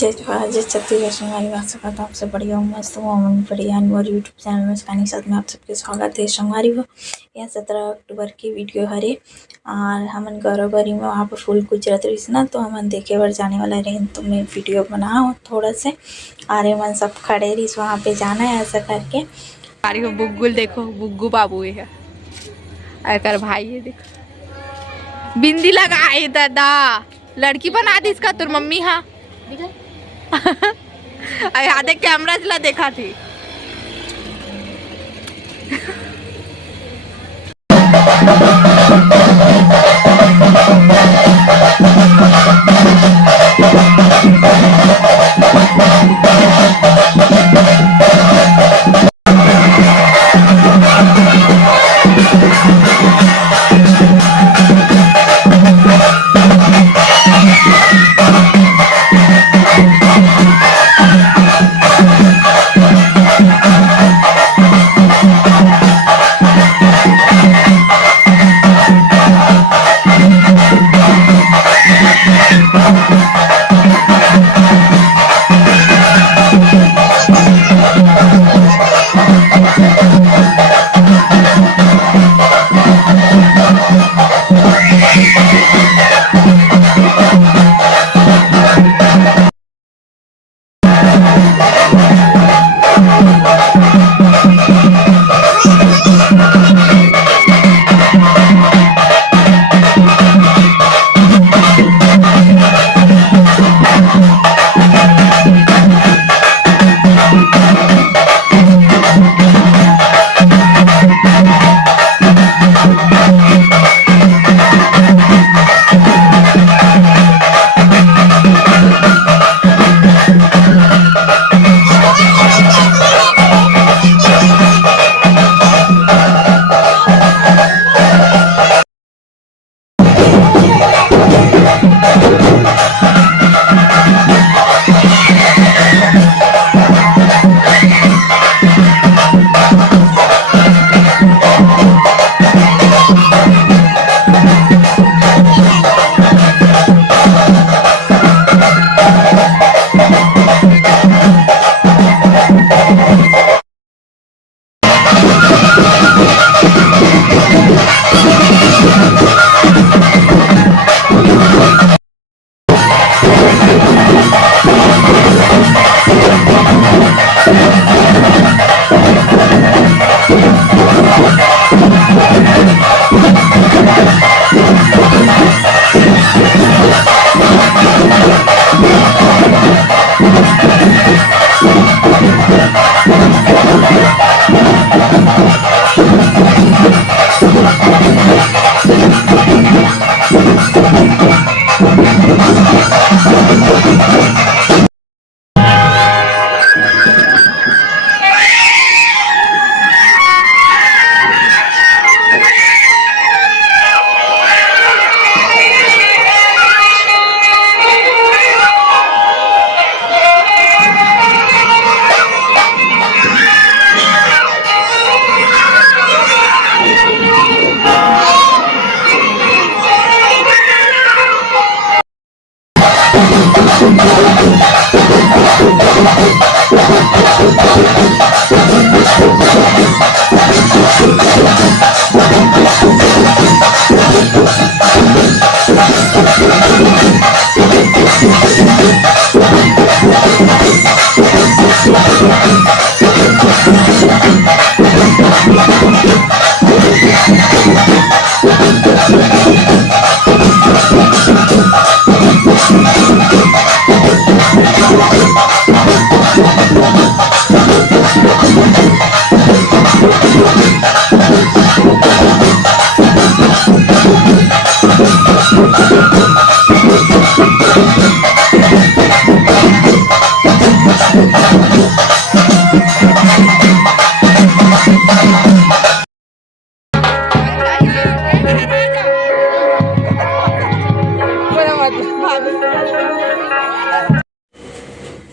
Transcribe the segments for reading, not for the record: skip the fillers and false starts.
जय जवाहर जय छत्तीसगढ़ संगवारी भाषा का तो आपसे बढ़िया हूँ मस्त हूँ अमन बढ़िया और यूट्यूब चैनल में कहानी साथ में आप सबके स्वागत है। संगवारी हो यह 17 अक्टूबर की वीडियो हरे और हमन गौरवगरी में वहाँ पर फूल गुजरत रही ना तो हमन देखे बर जाने वाला रहे तो मैं वीडियो बनाओ थोड़ा से और मन सब खड़े रही वहाँ पे जाना है ऐसा करके। अरे बुग्गुल देखो बुग्गू बाबू है अरे भाई है देखो बिंदी लगाए दादा लड़की बना दी इसका तुर मम्मी हाँ आधे कैमरा चला देखा थी।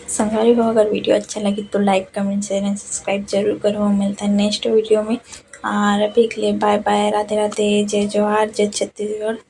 संगवारी हो अगर वीडियो अच्छा लगी तो like comment share and subscribe जरूर करो। मिलता है नेक्स्ट वीडियो में और अभी के लिए बाय बाय राधे राधे जय जवाहर जय छत्तीसगढ़।